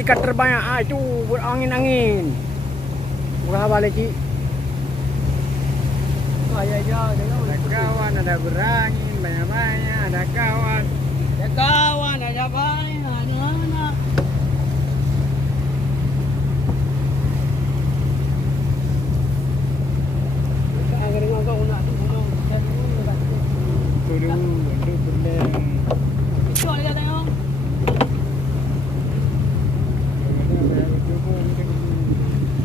ikan terbanyak. Itu angin-angin. Berapa balik cik? Ada kawan, ada berangin, banyak-banyak, ada kawan. Ada kawan, ada banyak, ada anak. Kadang-kadang kau nak tu ngomong dan dulu kat situ. Itu benda. Itu dia tengok.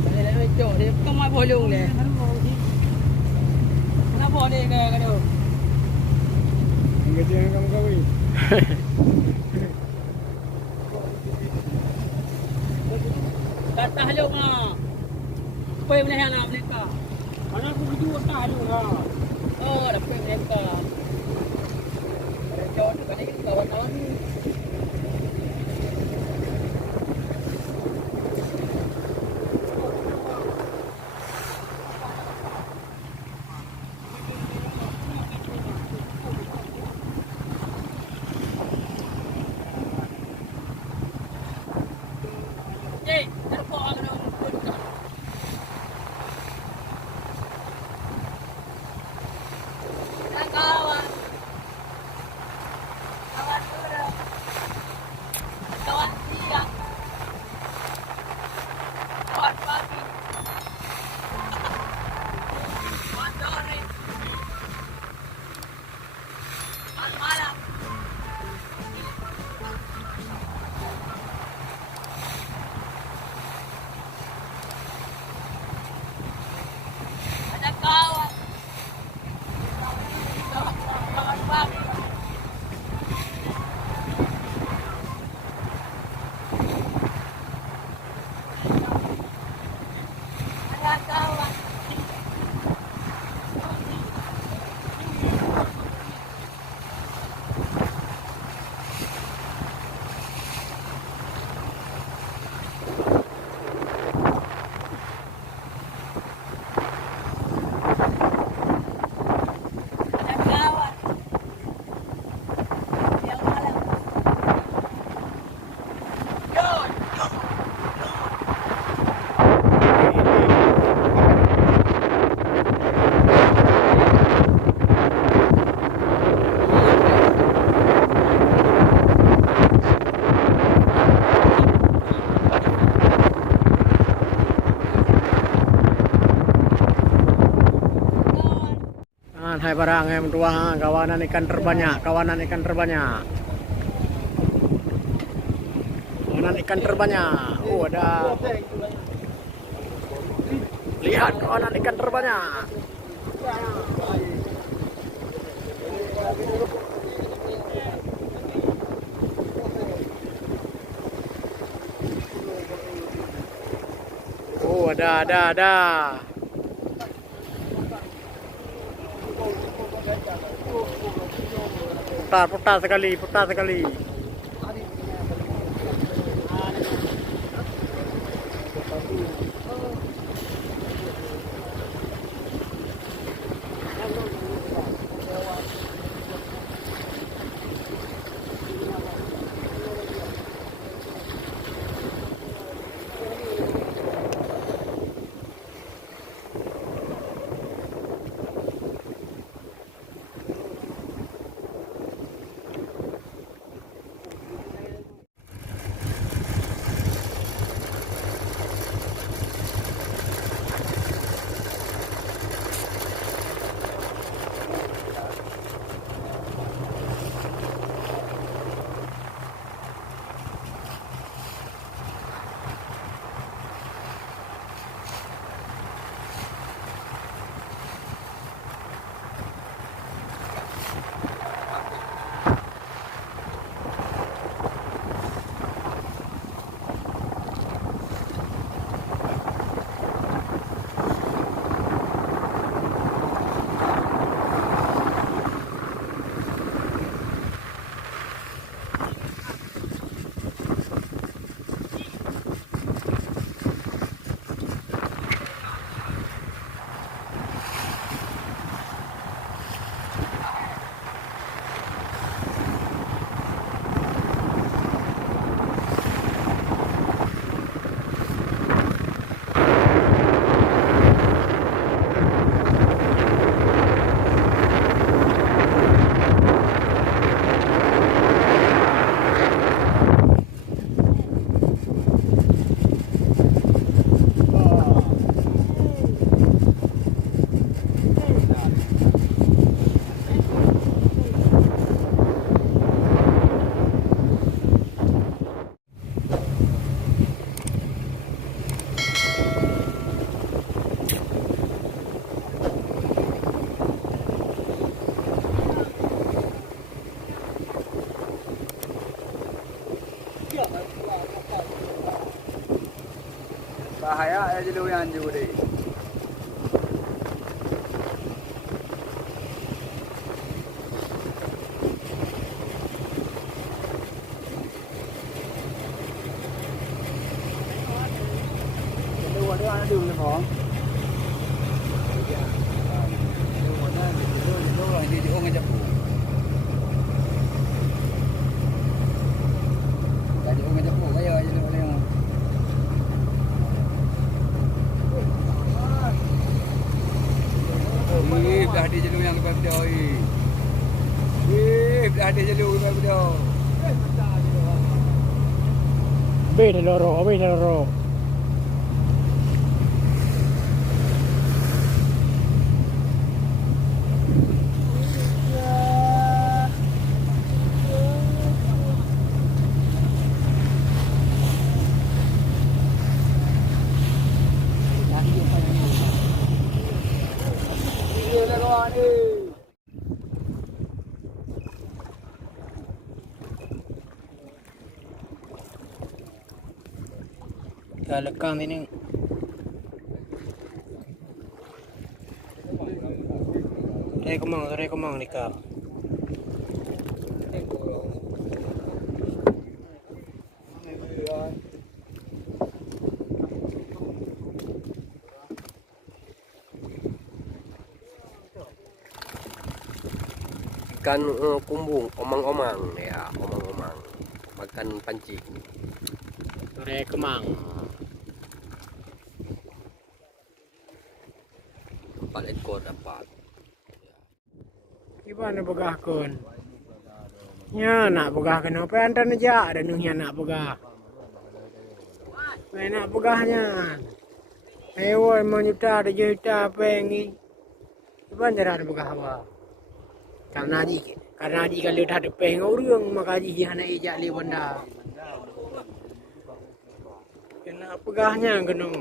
Dia macam dia kemai bolong dia. Kenapa dia kata? Enggak jangan kamu kawin. Datang jom lah. Apa yang boleh anak mereka? Mana aku pergi otak tu lah. Oh, dapat mereka. Ada jauh tu kan ni kawan-kawan ni. Cik, terpok aku nak umpun kau. Kawan. Kawan tu dah. Kawan tidak. Kawan pagi. Kawan sore. Malam-malam. Ada kawan. Kawan pagi. Ada kawan. Ada kawan. Yang malam. Yon. Hai barang yang tua, kawanan ikan terbanyak, kawanan ikan terbanyak. Kawanan ikan terbanyak. Oh, ada. Lihat kawanan ikan terbanyak. Oh, ada. Putar sekali. Bahaya aja lu yang juga deh. Lu ada dulu bang. Lu orang di orang aja pun. Jadi orang aja pun kaya aja lu yang. Dah dia jalur yang lepas dia. Dah dia jalur lepas dia. Beda loro, beda loro. Dah lekang sini. Tarik kemang ni kak. Ikan kumbung, omang-omang ya, omang-omang. Makan pancing. Tarik kemang. 4 ekor dapat. Gimana begah kun? Ya nak begah kena apa anda aja ada nuhnya nak begah. Nak begahnya. Ayo mau juta ada juta pengi. Gimana cara begah apa? Karena di kalau dah ada peng orang maka di hana ejak li benda. Kena begahnya kena.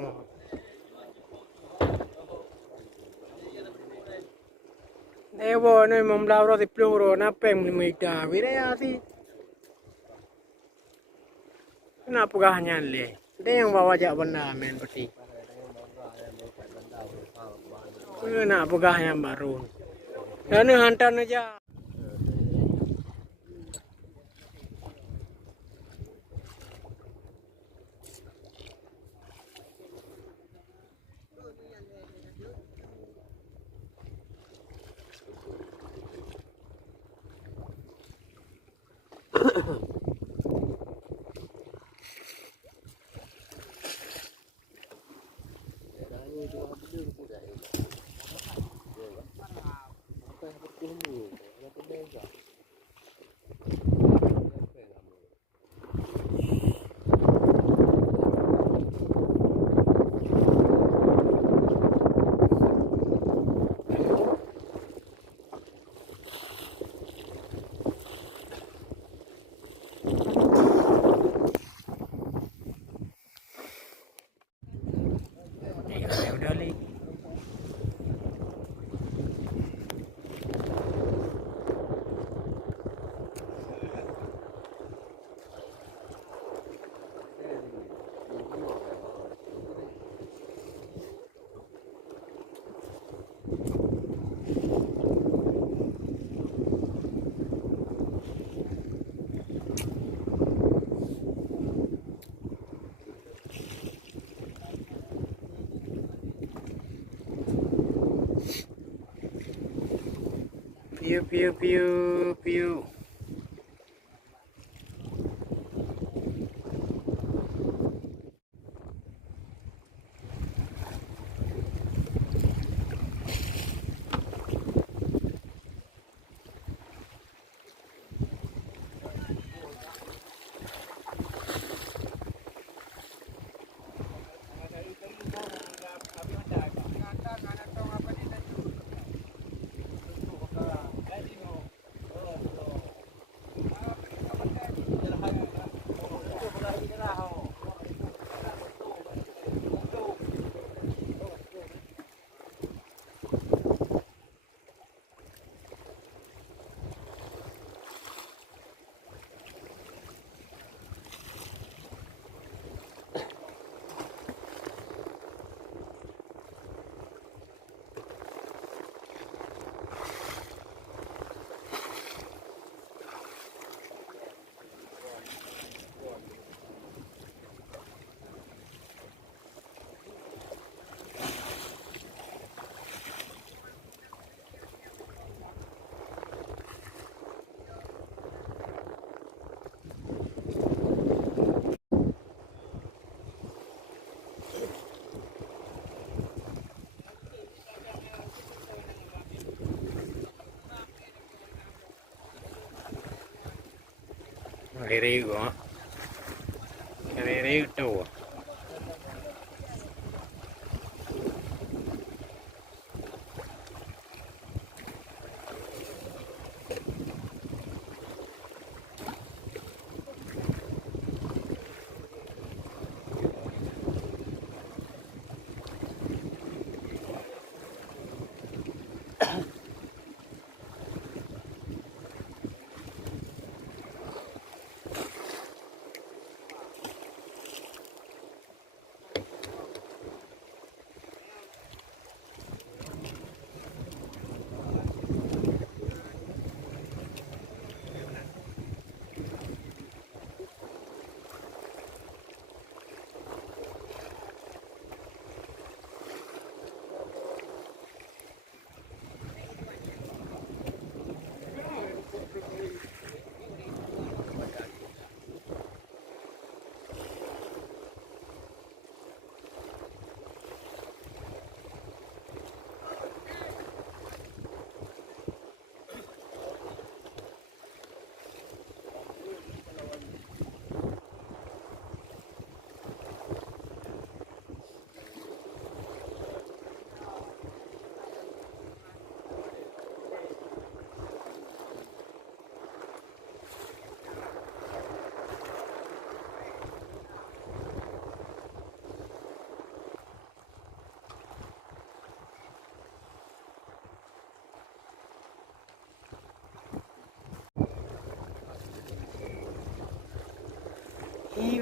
Ewo ni membelau roti peluru napa yang meminta wiraya sih? Kenapa gahnya le? Dia yang bawa jak benda main peti. Kenapa gahnya baru? Dan hantar aja. Piu. Riri ko. Riri to.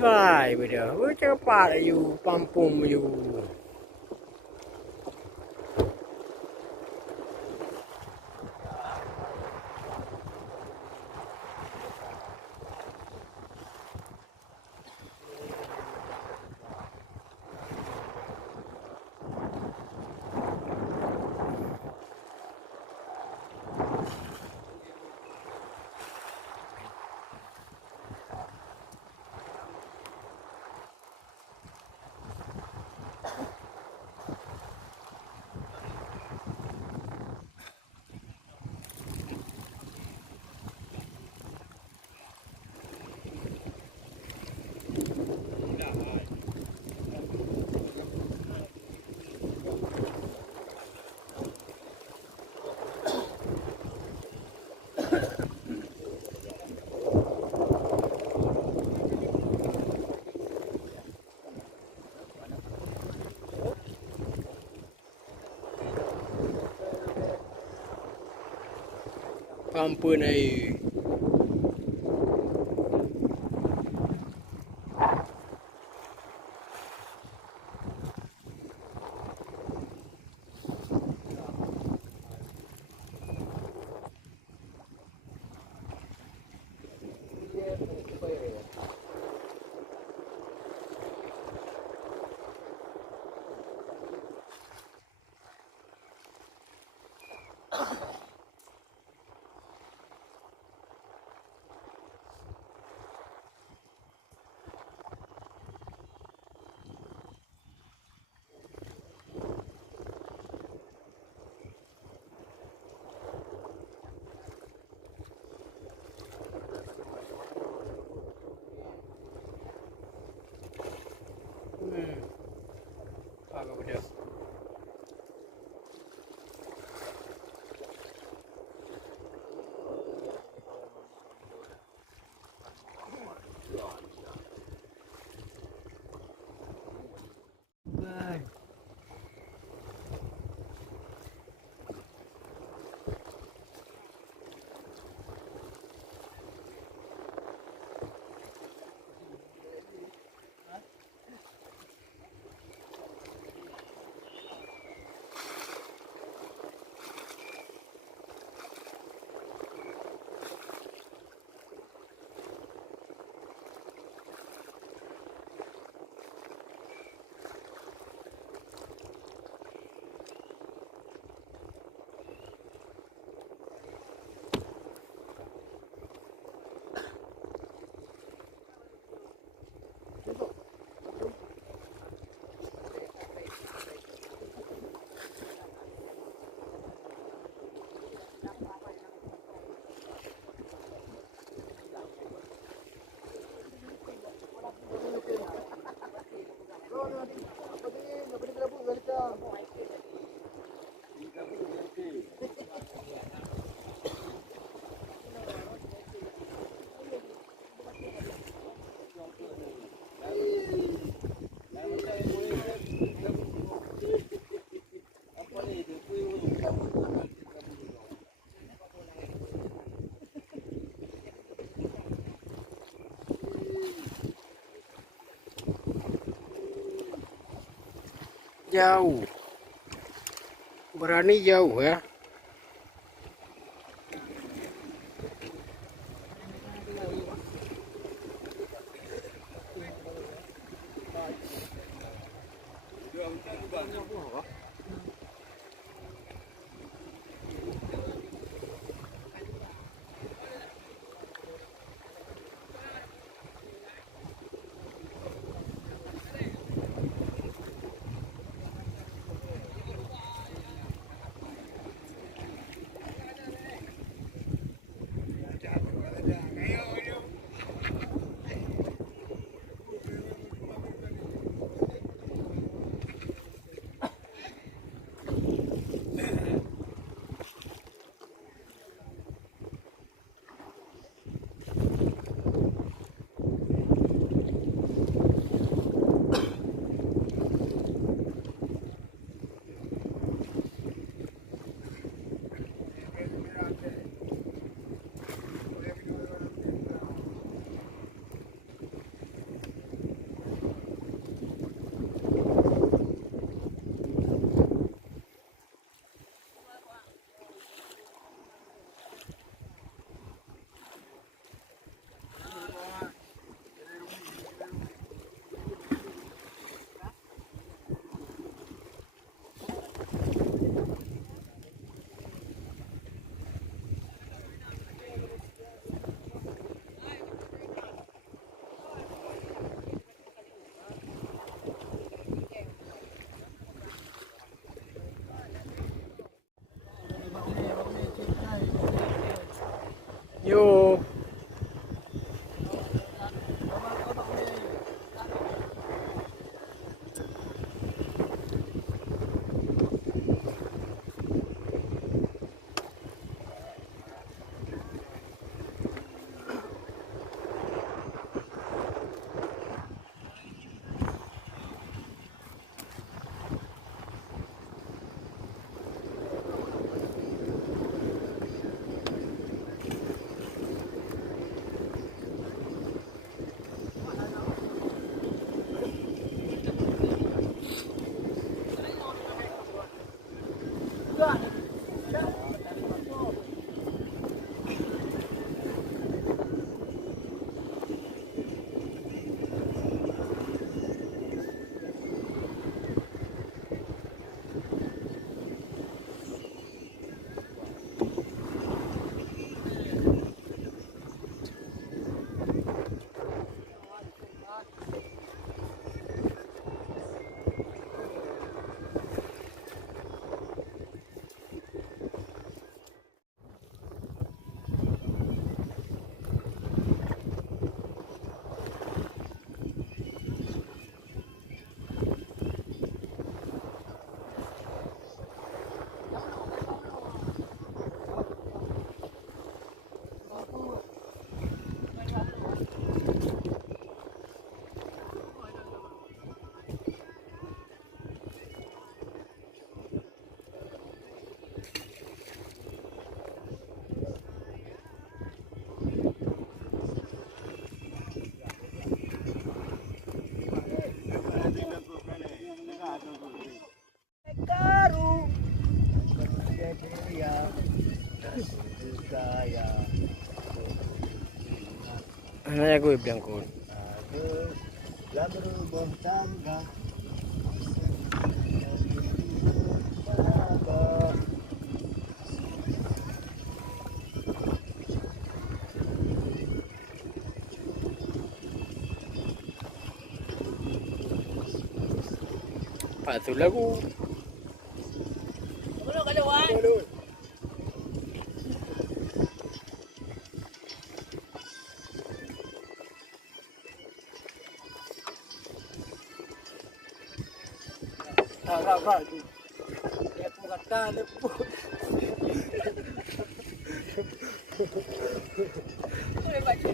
Vai video, gue cepat you pampum you. Pampun ai. Apa benda? jauh. Berani jauh ya. Yo. Anaknya gue bilang kon. Lah berumah tangga. Patu lagu. Belum ada wan. Kak. Dia kata lepu. Boleh baca.